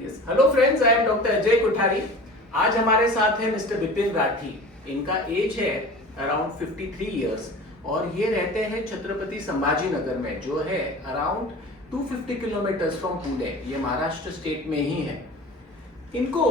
Yes, hello friends, I am doctor Ajay Kothari. आज हमारे साथ है मिस्टर विपिन राठी। इनका एज है अराउंड 53 इयर्स और ये रहते हैं छत्रपति संभाजी नगर में, जो है अराउंड 250 किलोमीटर्स फ्रॉम पुणे। ये महाराष्ट्र स्टेट में ही है। इनको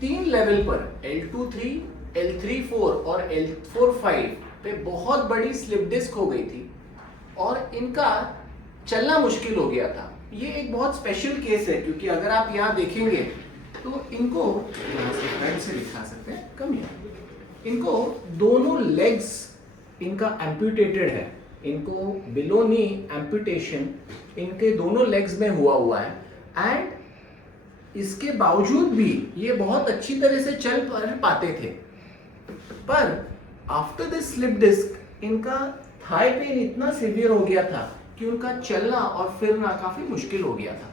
3 लेवल पर L23, L34 और L45 पे बहुत बड़ी स्लिप डिस्क हो गई थी और इनका चलना मुश्किल हो गया था। ये एक बहुत स्पेशल केस है क्योंकि अगर आप यहाँ देखेंगे तो इनको यहाँ से फ्रंट से दिखा सकते हैं, कम यहाँ इनको दोनों लेग्स इनका एम्प्यूटेटेड है। इनको बिलो नी एम्प्यूटेशन इनके दोनों लेग्स में हुआ है एंड इसके बावजूद भी ये बहुत अच्छी तरह से चल पाते थे। पर आफ्टर दिस स्लिप डिस्क इनका थाई पेन इतना सीवियर हो गया था कि उनका चलना और फिरना काफी मुश्किल हो गया था।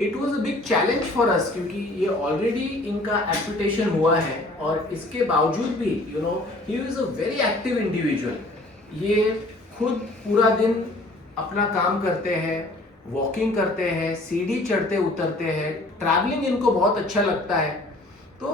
It was a big challenge for us क्योंकि ये ऑलरेडी इनका एम्पुटेशन हुआ है और इसके बावजूद भी he is a very active individual. ये खुद पूरा दिन अपना काम करते हैं, वॉकिंग करते हैं, सीढ़ी चढ़ते उतरते हैं, ट्रैवलिंग इनको बहुत अच्छा लगता है। तो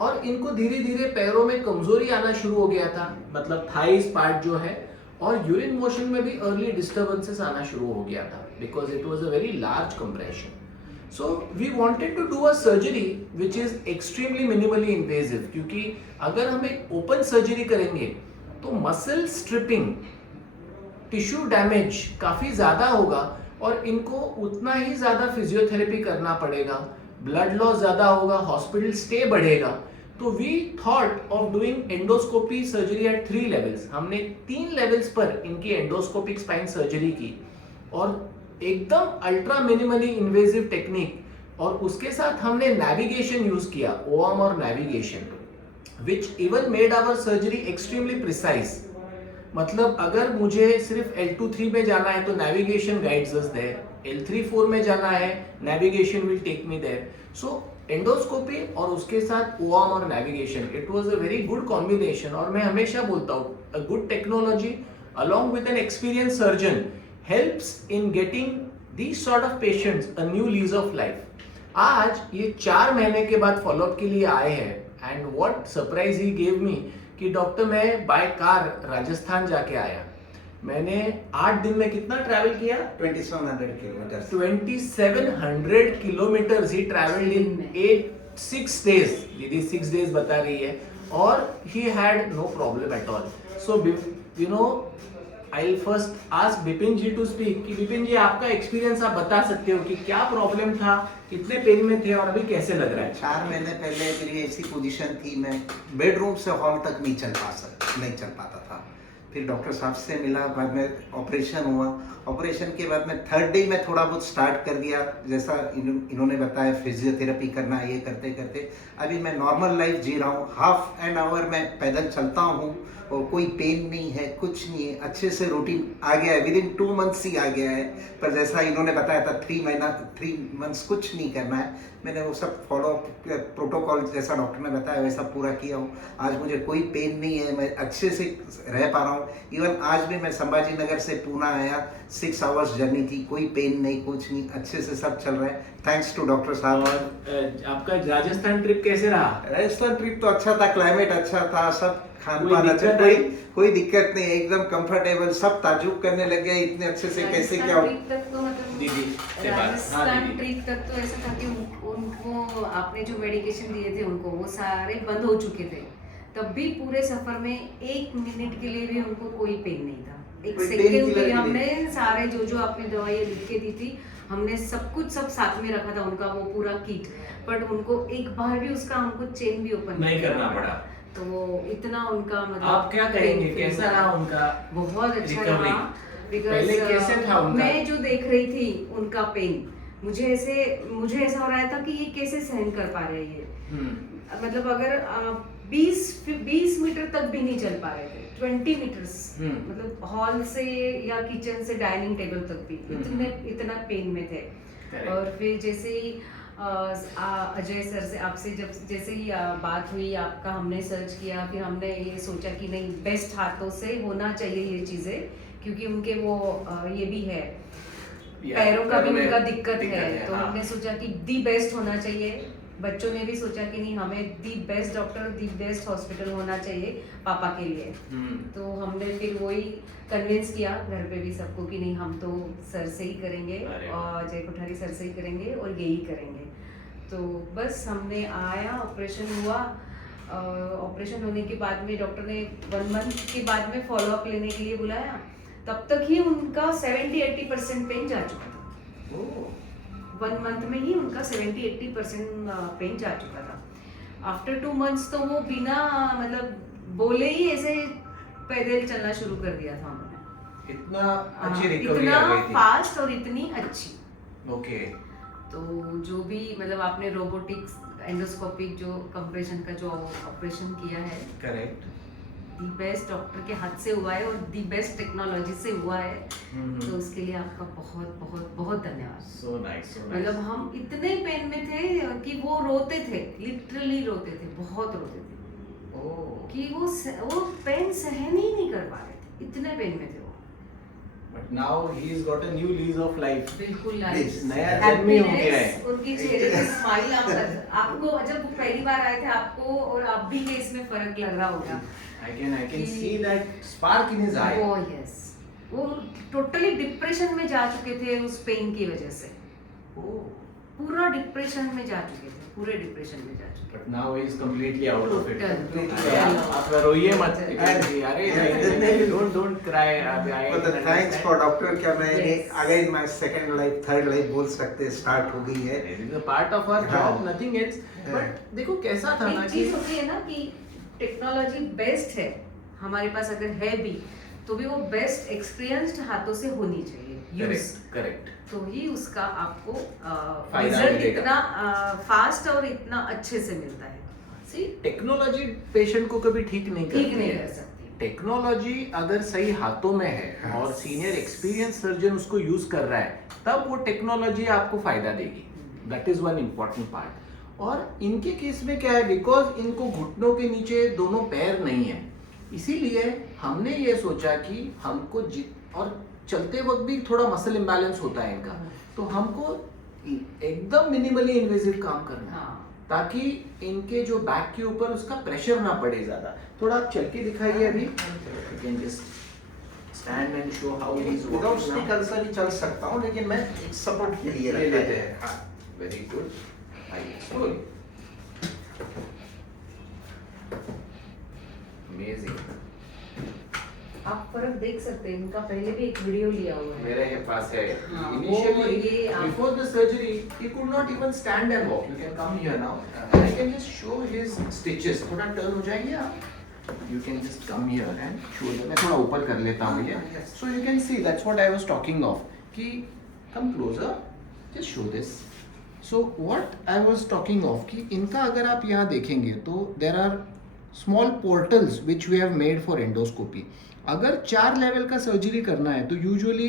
और इनको धीरे धीरे पैरों में कमजोरी आना शुरू हो गया था, मतलब थाइस पार्ट जो है, और यूरिन मोशन में भी अर्ली डिस्टर्बेंसेस आना शुरू हो गया था because it was a very large compression. So we wanted to do a surgery which is extremely minimally invasive, क्योंकि अगर हम एक ओपन सर्जरी करेंगे तो मसल स्ट्रिपिंग, टिश्यू डैमेज काफी ज्यादा होगा और इनको उतना ही ज्यादा फिजियोथेरेपी करना पड़ेगा, ब्लड लॉस ज्यादा होगा, हॉस्पिटल स्टे बढ़ेगा। तो we thought of doing endoscopy surgery at 3 levels. हमने 3 लेवल्स पर इनकी एंडोस्कोपिक स्पाइन सर्जरी की और एकदम अल्ट्रा मिनिमली इन्वेजिव टेक्निक, और उसके साथ हमने नेविगेशन यूज किया, ओआम और navigation, which even made our surgery extremely precise. मतलब अगर मुझे सिर्फ L23 में जाना है तो navigation guides us there, L34 में जाना है navigation will take me there. So endoscopy और उसके साथ ओआम और navigation, it was a very good combination. और मैं हमेशा बोलता हूँ, a good technology along with an experienced surgeon helps in getting these sort of patients a new lease of life। आज ये 4 महीने के बाद फॉलोअप के लिए आए हैं and what surprise he gave me कि डॉक्टर मैं बाय कार राजस्थान जाके आया। मैंने 8 दिन में कितना ट्रैवल किया? 2700 kilometre. 2700 kilometre he travelled in 6 days। दीदी 6 days बता रही है और he had no problem at all. So I first ask Vipin ji to speak कि विपिन जी आपका एक्सपीरियंस आप बता सकते हो कि क्या प्रॉब्लम था, कितने पेन में थे और अभी कैसे लग रहा है? 4 महीने पहले मेरी ऐसी पोजीशन थी, मैं बेडरूम से हॉल तक नहीं चल पाता था। फिर डॉक्टर साहब से मिला, बाद में ऑपरेशन हुआ। ऑपरेशन के बाद में 3rd डे में थोड़ा बहुत स्टार्ट कर दिया, जैसा इन्होंने बताया फिजियोथेरेपी करना, ये करते करते अभी मैं नॉर्मल लाइफ जी रहा हूँ। हाफ एन आवर मैं पैदल चलता हूँ और कोई पेन नहीं है, कुछ नहीं है, अच्छे से रूटीन आ गया है। विदिन 2 months ही आ गया है। पर जैसा इन्होंने बताया था 3 months कुछ नहीं करना है, मैंने वो सब फॉलो प्रोटोकॉल जैसा डॉक्टर ने बताया वैसा पूरा किया हूँ। आज मुझे कोई पेन नहीं है, मैं अच्छे से रह पा रहा हूँ। इवन आज भी मैं संभाजी नगर से पूना आया, 6 hours जर्नी थी, कोई पेन नहीं, कुछ नहीं, अच्छे से सब चल रहा है, थैंक्स टू डॉक्टर साहब। आपका राजस्थान ट्रिप कैसे रहा? राजस्थान ट्रिप तो अच्छा था, क्लाइमेट अच्छा था, सब खान कोई पान अच्छा, दिक्कत आई? कोई दिक्कत नहीं, एकदम कंफर्टेबल, सब ताजुब करने लग गए इतने अच्छे से कैसे क्या हो। दीदी से बात। हाँ राजस्थान दीदी। ट्रिप तक तो ऐसा था कि उनको आपने जो मेडिकेशन दिए थे उनको वो सारे बंद हो चुके थे। तब भी पूरे सफर में 1 मिनट के लिए भी उनको कोई पेन नहीं था, 1 कोई सेकंड पेन के किलर लिए। भी हमने सारे जो आपने दवाइयाँ लिख के दी थी, हमने सब साथ में रखा था, उनका वो पूरा किट, बट उनको एक बार भी उसका हमको चेन भी ओपन नहीं करना पड़ा। तो वो इतना उनका मतलब आप क्या कहेंगे, कैसा रहा उनका? बहुत अच्छा recovery? रहा। पहले कैसे था उनका? मैं जो देख रही थी उनका पेन, मुझे ऐसा हो रहा था कि ये कैसे सहन कर पा रहे हैं ये। मतलब अगर 20 मीटर तक भी नहीं चल पा रहे थे, 20 मीटर्स, मतलब हॉल से या किचन से डाइनिंग टेबल तक भी इतना पेन में थे। और फिर जैसे ही अजय सर से आपसे जैसे ही बात हुई, आपका हमने सर्च किया, फिर हमने ये सोचा कि नहीं, बेस्ट हाथों से होना चाहिए ये चीज़ें, क्योंकि उनके वो ये भी है पैरों का भी पैरों में उनका दिक्कत है, तो हाँ। हमने सोचा कि दी बेस्ट होना चाहिए। बच्चों ने भी सोचा कि नहीं, हमें the best doctor, the best hospital होना चाहिए पापा के लिए। तो हमने फिर वही कन्विंस किया घर पे भी सबको कि नहीं, हम तो सर से ही करेंगे अरे वाह। और जय कोठारी सर से ही करेंगे और यही करेंगे। तो बस हमने आया, ऑपरेशन हुआ। ऑपरेशन होने के बाद में डॉक्टर ने 1 मंथ के बाद में फॉलोअप लेने के लिए बुलाया। तब तक ही उनका 70-80% पेन जा चुका था। ओह 1 मंथ में ही उनका 70-80% पेन जा चुका था। आफ्टर 2 मंथ्स तो वो बिना मतलब बोले ही ऐसे पैदल चलना शुरू कर दिया था उन्होंने। इतना अच्छी रिकवरी इतना आ गई थी। फास्ट और इतनी अच्छी। ओके तो जो भी मतलब आपने रोबोटिक्स एंडोस्कोपिक जो कंप्रेशन का जो ऑपरेशन किया है, करेक्ट। दी बेस्ट डॉक्टर के हाथ से हुआ है और दी बेस्ट टेक्नोलॉजी से हुआ है। तो उसके लिए आपका बहुत बहुत बहुत धन्यवाद। सो नाइस, सो मतलब हम इतने पेन में थे कि वो रोते थे, लिटरली रोते थे, बहुत रोते थे ओह कि वो पेन सहन ही नहीं कर पा रहे थे, इतने पेन में थे वो। But now he has got a new lease of life. बिल्कुल Yes, नया जन्म ही हो गया है। Happiness, उनके चेहरे पे स्माइल आपको जब वो पहली बार आए थे, आपको और आप भी के इसमें फर्क लग रहा होगा। I can कि- see that spark in his eye. वो यस, वो टोटली डिप्रेशन में जा चुके थे उस पेन की वजह से। Oh, पूरा डिप्रेशन में जा चुके थे, पूरे डिप्रेशन में जा चुके but now he is completely out of it. Total. अरे आप रोइए मत। अरे don't cry। But the thanks for doctor क्या मैं Yes. again my second life, third life बोल सकते start हो गई है। This is a part of our हाँ। job, nothing else. But देखो कैसा था ना एक कि चीज होती है ना कि टेक्नोलॉजी बेस्ट है हमारे पास, अगर है भी तो भी वो बेस्ट एक्सपीरियंस्ड हाथों से होनी चाहिए यूज, करेक्ट। तो ही उसका आपको फायदा रिजल्ट मिलेगा। इतना फास्ट और इतना अच्छे से मिलता है। सी टेक्नोलॉजी पेशेंट को कभी ठीक नहीं करती ठीक नहीं है। कर सकती। टेक्नोलॉजी अगर सही हाथों में है हाँ। और सीनियर एक्सपीरियंस सर्जन उसको यूज कर रहा है, तब वो टेक्नोलॉजी आपको फायदा देगी। That is one important part. और इनके केस में क्या है, बिकॉज इनको घुटनों के नीचे दोनों पैर नहीं है, इसीलिए हमने ये सोचा कि हमको और चलते वक्त भी थोड़ा मसल इम्बैलेंस होता है इनका, तो हमको एकदम मिनिमली इन्वेजिव काम करना है, हाँ। ताकि इनके जो बैक के ऊपर उसका प्रेशर ना पड़े ज्यादा। थोड़ा आप चल के दिखाइए अभी। You can just stand and show how he is without speaker से भी चल सकता हूँ, लेकिन मैं एक सपोर्ट के लिए ले रखा लेते है। हैं। हाँ। Very good. आइए slowly। Amazing। आप फर्क देख सकते हैं, इनका पहले भी एक वीडियो लिया हुआ है। मेरे पास है। हाँ, Initially, वो ये आप- before the surgery, he could not even stand and walk. You can come here now. I can just show his stitches. थोड़ा turn हो जाएंगे आप? You can just come here and show them. मैं थोड़ा ऊपर कर लेता हूँ ये। Yes. So you can see that's what I was talking of. कि come closer, just show this. So what I was talking of कि इनका अगर आप यहाँ देखेंगे तो there are small portals which we have made for endoscopy. अगर 4 level का सर्जरी करना है तो यूजुअली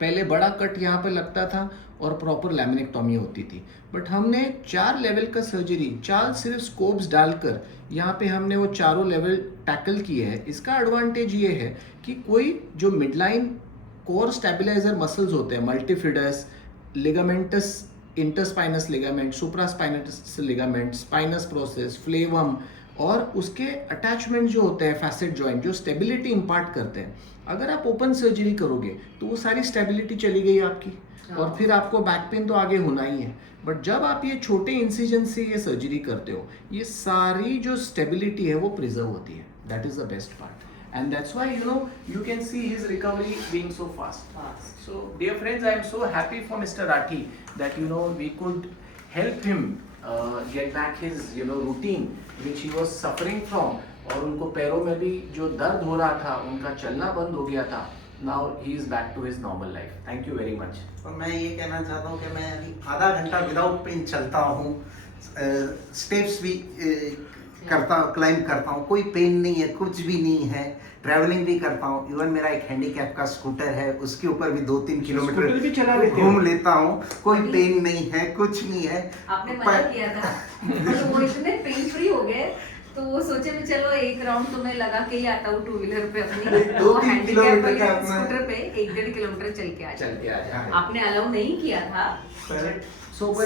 पहले बड़ा कट यहाँ पे लगता था और प्रॉपर लैमिनेक्टोमी होती थी, बट हमने 4 लेवल का सर्जरी 4 सिर्फ स्कोप्स डालकर यहाँ पे हमने वो चारों लेवल टैकल किए हैं। इसका एडवांटेज ये है कि कोई जो मिडलाइन कोर स्टेबलाइजर मसल्स होते हैं, multifidus, ligamentous, interspinous ligament, supraspinous ligament, spinous process, flavum और उसके अटैचमेंट जो होते हैं फैसेट जॉइंट जो स्टेबिलिटी इम्पार्ट करते हैं, अगर आप ओपन सर्जरी करोगे तो वो सारी स्टेबिलिटी चली गई आपकी और फिर आपको बैक पेन तो आगे होना ही है। बट जब आप ये छोटे इंसिजन से ये सर्जरी करते हो, ये सारी जो स्टेबिलिटी है वो प्रिजर्व होती है। That is the best part and that's why you can see his recovery being so fast. So dear friends, I am so happy for Mr. Rathi that we could help him get back his routine which he was suffering from, और उनको पैरों में भी जो दर्द हो रहा था, उनका चलना बंद हो गया था। Now he is back to his normal life. Thank you very much. और मैं ये कहना चाहता हूँ कि मैं अभी आधा घंटा विदाउट पेन चलता हूँ, स्टेप्स भी करता हूँ, क्लाइंब करता हूँ, कोई पेन नहीं है, कुछ भी नहीं है, ट्रैवलिंग भी करता हूँ। इवन मेरा एक हैंडीकैप का स्कूटर है, उसके ऊपर भी 2-3 स्कूटर भी चला किलोमीटर लेते हो? घूम लेता हूँ, कोई पेन नहीं है, कुछ नहीं है। आपने मना किया था तो वो इतने पेन फ्री हो गए तो वो सोचे मैं चलो एक राउंड तो मैं लगा के ही आता हूँ टू व्हीलर पे अपनी 2-3 handicap किलोमीटर वाली का अपना- स्कूटर पे 1-1.5 किलोमीटर चल के आ चल के आ जाए। आपने अलाउ नहीं किया था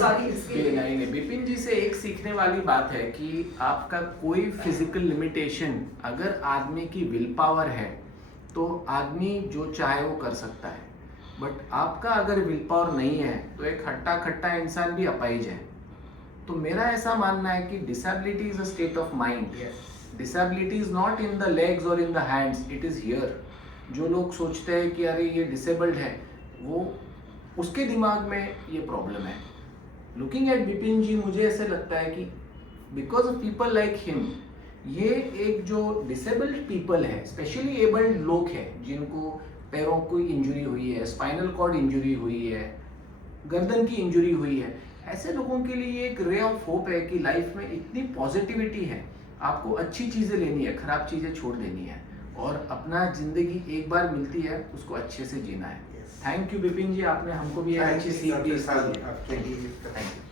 Sorry, इसके लिए। नहीं बिपिन जी से एक सीखने वाली बात है कि आपका कोई फिजिकल लिमिटेशन अगर आदमी की विल पावर है तो आदमी जो चाहे वो कर सकता है, बट आपका अगर विल पावर नहीं है तो एक हट्टा खट्टा इंसान भी अपाहिज है। तो मेरा ऐसा मानना है कि disability is a state of mind. Disability is not in the legs और in the hands, it is here. जो लोग सोचते हैं कि अरे ये डिसेबल्ड है, वो उसके दिमाग में ये प्रॉब्लम है। लुकिंग एट बिपिन जी मुझे ऐसे लगता है कि because of people like him, ये एक जो डिसेबल्ड पीपल है, स्पेशली एबल्ड लोग हैं जिनको पैरों की इंजरी हुई है, स्पाइनल कॉर्ड इंजरी हुई है, गर्दन की इंजरी हुई है, ऐसे लोगों के लिए एक रे ऑफ होप है कि लाइफ में इतनी पॉजिटिविटी है। आपको अच्छी चीज़ें लेनी है, खराब चीज़ें छोड़ देनी है और अपना जिंदगी एक बार मिलती है उसको अच्छे से जीना है। थैंक यू बिपिन जी, आपने हमको भी एक अच्छी सीख दी। आपके लिए थैंक यू।